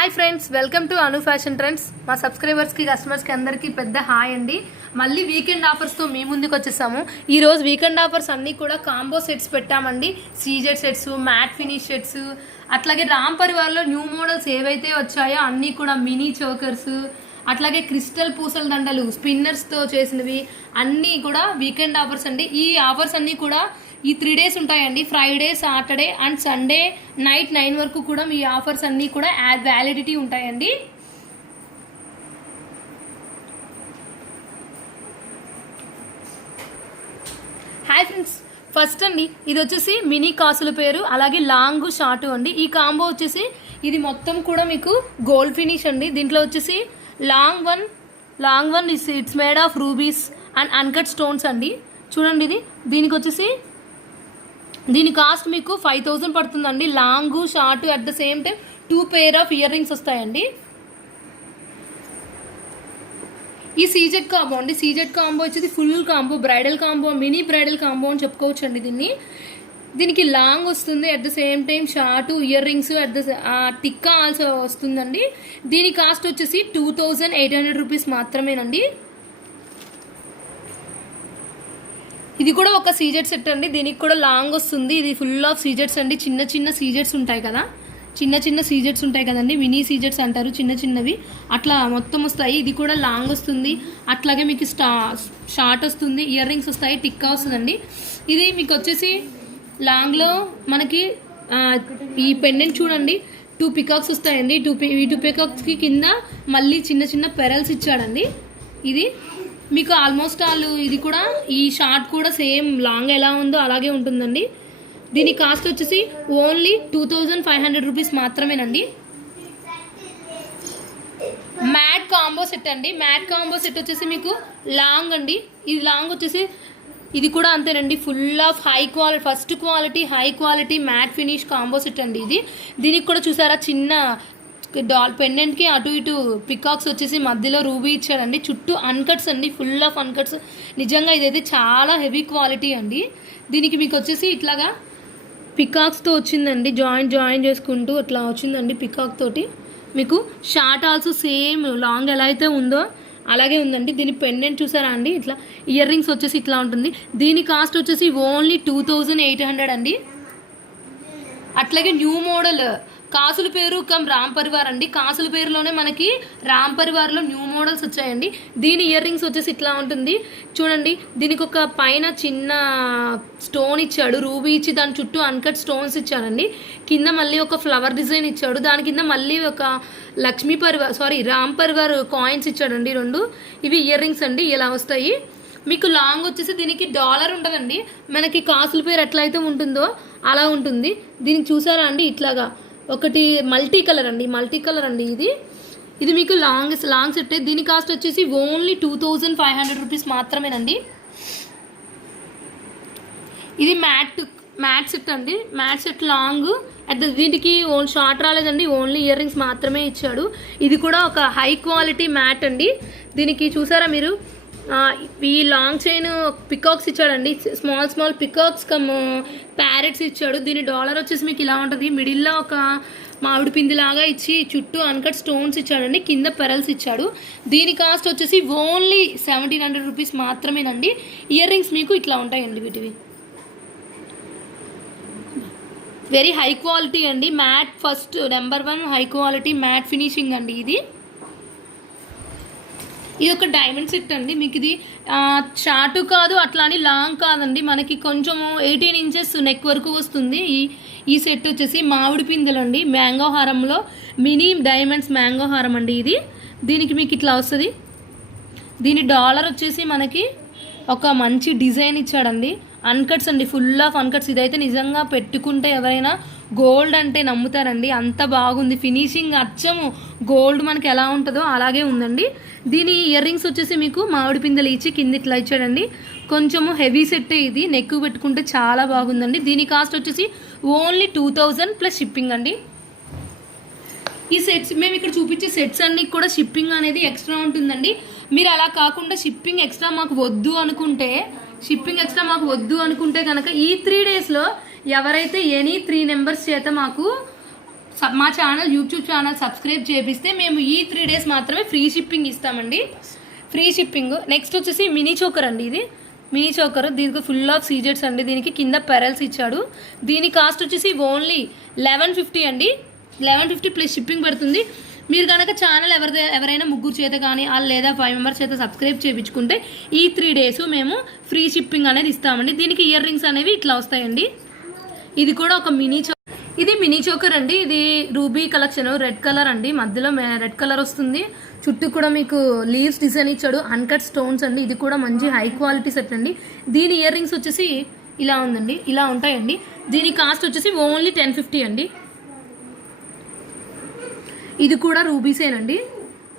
Hi friends, welcome to Anu fashion trends. మా సబ్స్క్రైబర్స్కి కస్టమర్స్కి అందరికీ పెద్ద హాయ్ అండి. మళ్ళీ వీకెండ్ ఆఫర్స్తో మీ ముందుకు వచ్చేసాము. ఈరోజు వీకెండ్ ఆఫర్స్ అన్నీ కూడా కాంబో సెట్స్ పెట్టామండి. CZ sets, matte finish sets, అట్లాగే రామ్ పరివార్లో న్యూ మోడల్స్ ఏవైతే వచ్చాయో అన్నీ కూడా మినీ చోకర్స్, అట్లాగే క్రిస్టల్ పూసల దండలు స్పిన్నర్స్తో చేసినవి అన్నీ కూడా వీకెండ్ ఆఫర్స్ అండి. ఈ ఆఫర్స్ అన్నీ కూడా ఈ 3 days ఉంటాయండి. Friday, Saturday and Sunday night 9 వరకు కూడా మీ ఆఫర్స్ అన్నీ కూడా వ్యాలిడిటీ ఉంటాయండి. హాయ్ ఫ్రెండ్స్, ఫస్ట్ అండి ఇది వచ్చేసి మినీ కాసుల పేరు, అలాగే లాంగ్ షార్ట్ అండి. ఈ కాంబో వచ్చేసి ఇది మొత్తం కూడా మీకు గోల్డ్ ఫినిష్ అండి. దీంట్లో వచ్చేసి long one it's made of rubies and uncut stones అండి. చూడండి ఇది, దీనికి వచ్చేసి దీని కాస్ట్ మీకు 5000 పడుతుందండి. Long short at the same time 2 pair of ear rings వస్తాయండి. ఈ సీజెడ్ కాంబో అండి. సీజెడ్ కాంబో వచ్చేది full combo, bridal combo, mini bridal combo అని చెప్పుకోవచ్చు అండి. దీనికి లాంగ్ వస్తుంది, at the same time short, ear rings, at the tikka also వస్తుందండి. దీని కాస్ట్ వచ్చేసి 2800 రూపీస్ మాత్రమేనండి. ఇది కూడా ఒక సీజెడ్ సెట్ అండి. దీనికి కూడా లాంగ్ వస్తుంది. ఇది ఫుల్ ఆఫ్ సీజెడ్స్ అండి. చిన్న సీజెడ్స్ ఉంటాయి కదా, చిన్న సీజెడ్స్ ఉంటాయి కదండి, మినీ సీజెడ్స్ అంటారు, చిన్నవి అట్లా మొత్తం వస్తాయి. ఇది కూడా లాంగ్ వస్తుంది, అట్లాగే మీకు షార్ట్ వస్తుంది, ఇయర్ రింగ్స్ వస్తాయి, టిక్కా వస్తుందండి. ఇది మీకు వచ్చేసి లాంగ్లో మనకి ఈ పెండెంట్ చూడండి, 2 పికాక్స్ వస్తాయండి. ఈ 2 పికాక్స్కి కింద మళ్ళీ చిన్న పెరల్స్ ఇచ్చాడండి. ఇది మీకు ఆల్మోస్ట్ ఇది కూడా ఈ షార్ట్ కూడా సేమ్ లాంగ్ ఎలా ఉందో అలాగే ఉంటుందండి. దీని కాస్ట్ వచ్చేసి ఓన్లీ 2500 రూపీస్ మాత్రమేనండి. మ్యాట్ కాంబో సెట్ అండి. మ్యాట్ కాంబో సెట్ వచ్చేసి మీకు లాంగ్ అండి. ఇది లాంగ్ వచ్చేసి ఇది కూడా అంతేనండి. Full of first quality high quality mat finish combo set అండి. దీనికి కూడా చూసారా, చిన్న పెండెంట్కి అటు ఇటు పికాక్స్ వచ్చేసి మధ్యలో రూబీ ఇచ్చాడండి. చుట్టూ అన్కట్స్ అండి, ఫుల్ ఆఫ్ అన్కట్స్. నిజంగా ఇదైతే చాలా హెవీ క్వాలిటీ అండి. దీనికి మీకు వచ్చేసి ఇట్లాగా పికాక్స్తో వచ్చిందండి, జాయిన్ చేసుకుంటూ అట్లా వచ్చిందండి పికాక్ తోటి. మీకు షార్ట్ ఆల్సో సేమ్ లాంగ్ ఎలా అయితే ఉందో అలాగే ఉందండి. దీని పెండెంట్ చూసారా అండి, ఇట్లా ఇయర్ రింగ్స్ వచ్చేసి ఇట్లా ఉంటుంది. దీని కాస్ట్ వచ్చేసి ఓన్లీ 2800 అండి. అట్లాగే న్యూ మోడల్ కాసుల పేరు రామ్ పరివార్ అండి. కాసుల పేరులోనే మనకి రామ్ పరివార్లో న్యూ మోడల్స్ వచ్చాయండి. దీని ఇయర్ రింగ్స్ వచ్చేసి ఇట్లా ఉంటుంది చూడండి. దీనికి ఒక పైన చిన్న స్టోన్ ఇచ్చాడు, రూబీ ఇచ్చి దాని చుట్టూ అన్కట్ స్టోన్స్ ఇచ్చాడండి. కింద మళ్ళీ ఒక ఫ్లవర్ డిజైన్ ఇచ్చాడు, దాని కింద మళ్ళీ ఒక రామ్ పరివార్ కాయిన్స్ ఇచ్చాడండి 2. ఇవి ఇయర్ రింగ్స్ అండి, ఇలా వస్తాయి. మీకు లాంగ్ వచ్చేసి దీనికి డాలర్ ఉంటుందండి. మనకి కాసుల పేరు ఎట్లయితే ఉంటుందో అలా ఉంటుంది. దీనికి చూసారా అండి, ఇట్లాగా ఒకటి మల్టీ కలర్ అండి. ఇది మీకు లాంగ్ సెట్. దీని కాస్ట్ వచ్చేసి ఓన్లీ 2500 రూపీస్ మాత్రమేనండి. ఇది మ్యాట్ సెట్ అండి. మ్యాట్ సెట్ లాంగ్ దీనికి షార్ట్ రాలేదండి, ఓన్లీ ఇయర్ రింగ్స్ మాత్రమే ఇచ్చాడు. ఇది కూడా ఒక హై క్వాలిటీ మ్యాట్ అండి. దీనికి చూసారా మీరు, ఈ లాంగ్ చైన్ పికాక్స్ ఇచ్చాడండి. స్మాల్ పికాక్స్ ప్యారెట్స్ ఇచ్చాడు. దీని డాలర్ వచ్చేసి మీకు ఇలా ఉంటుంది. మిడిల్లో ఒక మామిడి పిందిలాగా ఇచ్చి చుట్టూ అన్కట్ స్టోన్స్ ఇచ్చాడండి, కింద పెరల్స్ ఇచ్చాడు. దీని కాస్ట్ వచ్చేసి ఓన్లీ 1700 రూపీస్ మాత్రమేనండి. ఇయర్ రింగ్స్ మీకు ఇట్లా ఉంటాయండి. వీటివి వెరీ హై క్వాలిటీ అండి. Matte first number 1 high quality matte finishing అండి. ఇది ఒక డైమండ్ సెట్ అండి. మీకు ఇది షార్ట్ కాదు, అట్లా అని లాంగ్ కాదండి. మనకి కొంచెము 18 inches నెక్ వరకు వస్తుంది. ఈ సెట్ వచ్చేసి మామిడి పిందెలు అండి, మ్యాంగో హారంలో మినీ డైమండ్స్ మ్యాంగో హారం అండి. దీనికి మీకు ఇట్లా వస్తుంది. దీని డాలర్ వచ్చేసి మనకి ఒక మంచి డిజైన్ ఇచ్చాడండి. అన్కట్స్ అండి, ఫుల్ ఆఫ్ అన్కట్స్. ఇదైతే నిజంగా పెట్టుకుంటే ఎవరైనా గోల్డ్ అంటే నమ్ముతారండి, అంత బాగుంది ఫినిషింగ్. అచ్చము గోల్డ్ మనకి ఎలా ఉంటుందో అలాగే ఉందండి. దీని ఇయర్ రింగ్స్ వచ్చేసి మీకు మామిడి పిందెలు ఇచ్చి కింద ఇట్లా ఇచ్చాడండి. కొంచెము హెవీ సెట్. ఇది నెక్ పెట్టుకుంటే చాలా బాగుందండి. దీని కాస్ట్ వచ్చేసి ఓన్లీ 2000 ప్లస్ షిప్పింగ్ అండి. ఈ సెట్స్ మేము ఇక్కడ చూపించే సెట్స్ అన్ని కూడా షిప్పింగ్ అనేది ఎక్స్ట్రా ఉంటుందండి. మీరు అలా కాకుండా షిప్పింగ్ ఎక్స్ట్రా మాకు వద్దు అనుకుంటే కనుక ఈ 3 daysలో ఎవరైతే ఎనీ 3 members చేత మాకు మా ఛానల్ యూట్యూబ్ ఛానల్ సబ్స్క్రైబ్ చేపిస్తే మేము ఈ 3 days మాత్రమే ఫ్రీ షిప్పింగ్ ఇస్తామండి. Free shipping. నెక్స్ట్ వచ్చేసి మినీ చోకర్ అండి. ఇది మినీ చోకర్, దీనికి ఫుల్ ఆఫ్ సీజెట్స్ అండి. దీనికి కింద పెరల్స్ ఇచ్చాడు. దీని కాస్ట్ వచ్చేసి ఓన్లీ 1150 అండి. 1150 ప్లస్ షిప్పింగ్ పడుతుంది. మీరు కనుక ఛానల్ ఎవరైనా ముగ్గురు చేత కానీ లేదా 5 members చేత సబ్స్క్రైబ్ చేయించుకుంటే ఈ 3 days మేము ఫ్రీ షిప్పింగ్ అనేది ఇస్తామండి. దీనికి ఇయర్ రింగ్స్ అనేవి ఇట్లా వస్తాయండి. ఇది కూడా ఒక ఇది మినీ చోకర్ అండి. ఇది రూబీ కలెక్షన్, రెడ్ కలర్ అండి. మధ్యలో రెడ్ కలర్ వస్తుంది. చుట్టూ కూడా మీకు లీవ్స్ డిజైన్ ఇచ్చాడు. అన్కట్ స్టోన్స్ అండి. ఇది కూడా మంచి హై క్వాలిటీ సెట్ అండి. దీని ఇయర్ రింగ్స్ వచ్చేసి ఇలా ఉందండి, ఇలా ఉంటాయండి. దీని కాస్ట్ వచ్చేసి ఓన్లీ 1050 అండి. ఇది కూడా రూబీసేనండి.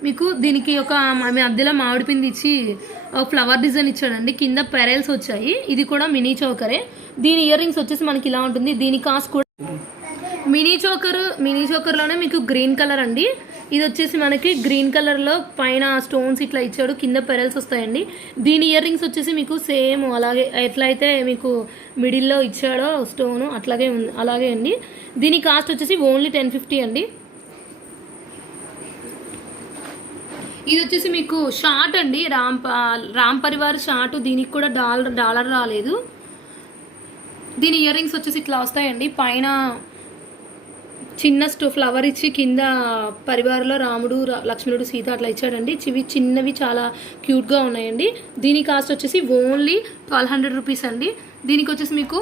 మీకు దీనికి ఒక మధ్యలో మామిడి పిండి ఇచ్చి ఒక ఫ్లవర్ డిజైన్ ఇచ్చాడండి. కింద పెరల్స్ వచ్చాయి. ఇది కూడా మినీ చోకరే. దీని ఇయర్ రింగ్స్ వచ్చేసి మనకి ఇలా ఉంటుంది. దీని కాస్ట్ కూడా మినీ చోకర్లోనే మీకు గ్రీన్ కలర్ అండి. ఇది వచ్చేసి మనకి గ్రీన్ కలర్లో పైన స్టోన్స్ ఇట్లా ఇచ్చాడు. కింద పెరల్స్ వస్తాయండి. దీని ఇయర్ రింగ్స్ వచ్చేసి మీకు సేమ్ అలాగే ఎట్లయితే మీకు మిడిల్లో ఇచ్చాడో స్టోను అలాగే అండి. దీని కాస్ట్ వచ్చేసి ఓన్లీ 1050 అండి. ఇది వచ్చేసి మీకు షార్ట్ అండి. రామ్ పరివార్ షార్ట్. దీనికి కూడా డాలర్ రాలేదు. దీని ఇయర్ రింగ్స్ వచ్చేసి ఇట్లా వస్తాయండి. పైన చిన్న ఫ్లవర్ ఇచ్చి కింద పరివారంలో రాముడు లక్ష్మణుడు సీత అట్లా ఇచ్చాడండి. చిన్నవి చాలా క్యూట్గా ఉన్నాయండి. దీని కాస్ట్ వచ్చేసి ఓన్లీ 1200 రూపీస్ అండి. దీనికి వచ్చేసి మీకు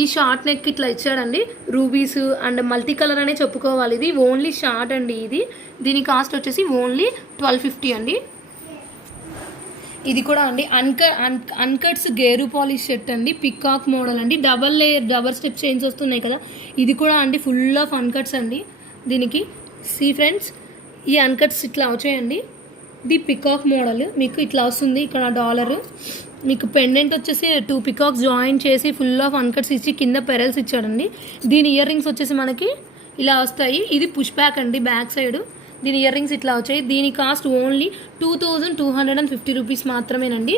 ఈ షార్ట్ నెక్ ఇట్లా ఇచ్చాడండి. రూబీస్ అండ్ మల్టీ కలర్ అనే చెప్పుకోవాలి. ఇది ఓన్లీ షార్ట్ అండి. దీని కాస్ట్ వచ్చేసి ఓన్లీ 1250 అండి. ఇది కూడా అండి అన్కట్స్ గేరు పాలిష్ సెట్ అండి. పికాక్ మోడల్ అండి. Double layer double step chains వస్తున్నాయి కదా. ఇది కూడా అండి ఫుల్ ఆఫ్ అన్కట్స్ అండి. దీనికి ఫ్రెండ్స్ ఈ అన్కట్స్ ఇట్లా వచ్చాయండి. ఇది పికాక్ మోడల్ మీకు ఇట్లా వస్తుంది. ఇక్కడ డాలర్ మీకు పెండెంట్ వచ్చేసి 2 పికాక్స్ జాయిన్ చేసి ఫుల్ ఆఫ్ అన్కట్స్ ఇచ్చి కింద పెరల్స్ ఇచ్చాడండి. దీని ఇయర్ రింగ్స్ వచ్చేసి మనకి ఇలా వస్తాయి. ఇది పుష్ బ్యాక్ అండి. బ్యాక్ సైడ్ దీని ఇయర్ రింగ్స్ ఇట్లా వచ్చాయి. దీని కాస్ట్ ఓన్లీ 2250 రూపీస్ మాత్రమేనండి.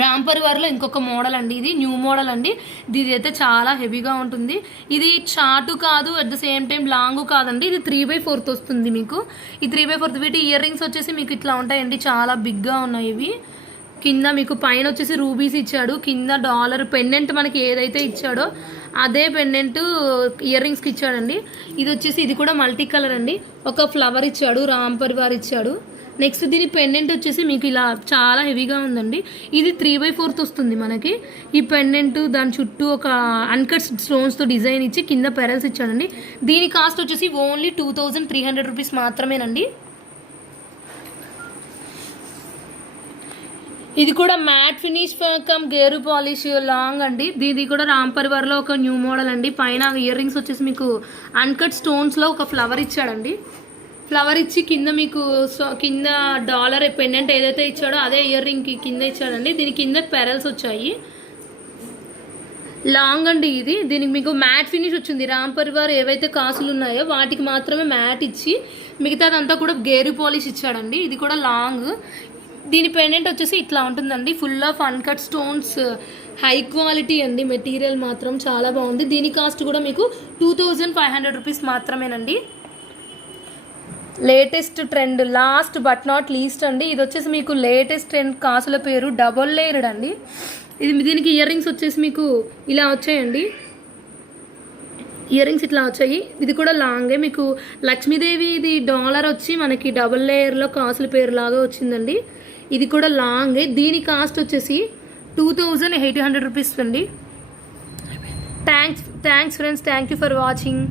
రామ్ పరివార్లో ఇంకొక మోడల్ అండి. ఇది న్యూ మోడల్ అండి. ఇది అయితే చాలా హెవీగా ఉంటుంది. ఇది షార్ట్ కాదు, at the same time long కాదండి. ఇది 3/4 వస్తుంది మీకు. ఈ 3/4 వీటి ఇయర్ రింగ్స్ వచ్చేసి మీకు ఇట్లా ఉంటాయండి. చాలా బిగ్గా ఉన్నాయి ఇవి. కింద మీకు పైన వచ్చేసి రూబీస్ ఇచ్చాడు. కింద డాలర్ పెండెంట్ మనకి ఏదైతే ఇచ్చాడో అదే పెండెంట్ ఇయర్ రింగ్స్కి ఇచ్చాడండి. ఇది కూడా మల్టీ కలర్ అండి. ఒక ఫ్లవర్ ఇచ్చాడు, రామ్ పరివార్ ఇచ్చాడు. నెక్స్ట్ దీని పెండెంట్ వచ్చేసి మీకు ఇలా చాలా హెవీగా ఉందండి. ఇది 3/4 వస్తుంది మనకి. ఈ పెండెంట్ దాని చుట్టూ ఒక అన్కట్ స్టోన్స్తో డిజైన్ ఇచ్చి కింద పెరల్స్ ఇచ్చాడండి. దీని కాస్ట్ వచ్చేసి ఓన్లీ 2300 రూపీస్ మాత్రమేనండి. ఇది కూడా మ్యాట్ ఫినిష్ కమ్ గేరు పాలిష్ లాంగ్ అండి. ఇది కూడా రామ్ పరివార్లో ఒక న్యూ మోడల్ అండి. పైన ఇయర్ రింగ్స్ వచ్చేసి మీకు అన్కట్ స్టోన్స్లో ఒక ఫ్లవర్ ఇచ్చాడండి. ఫ్లవర్ ఇచ్చి కింద మీకు కింద డాలర్ పెండెంట్ ఏదైతే ఇచ్చాడో అదే ఇయర్ రింగ్కి కింద ఇచ్చాడండి. దీని కింద పెరల్స్ వచ్చాయి. లాంగ్ అండి ఇది. దీనికి మీకు మ్యాట్ ఫినిష్ వచ్చింది. రామ్ పరివార్ ఏవైతే కాసులు ఉన్నాయో వాటికి మాత్రమే మ్యాట్ ఇచ్చి మిగతాదంతా కూడా గేరు పాలిష్ ఇచ్చాడండి. ఇది కూడా లాంగ్. దీని పెండెంట్ వచ్చేసి ఇట్లా ఉంటుందండి. Full of uncut stones, high quality అండి. మెటీరియల్ మాత్రం చాలా బాగుంది. దీని కాస్ట్ కూడా మీకు 2500 రూపీస్ మాత్రమేనండి. Latest trend last but not least అండి. ఇది వచ్చేసి మీకు లేటెస్ట్ ట్రెండ్ కాసుల పేరు డబల్ లేయర్డ్ అండి. దీనికి ఇయర్ రింగ్స్ వచ్చేసి మీకు ఇలా వచ్చాయండి. ఇయర్ రింగ్స్ ఇట్లా వచ్చాయి. ఇది కూడా లాంగే. మీకు లక్ష్మీదేవి ఇది డాలర్ వచ్చి మనకి డబల్ లేయర్లో కాసుల పేరు లాగా వచ్చిందండి. ఇది కూడా లాంగే. దీని కాస్ట్ వచ్చేసి 2800 రూపీస్ అండి. Thanks friends. Thank you for watching.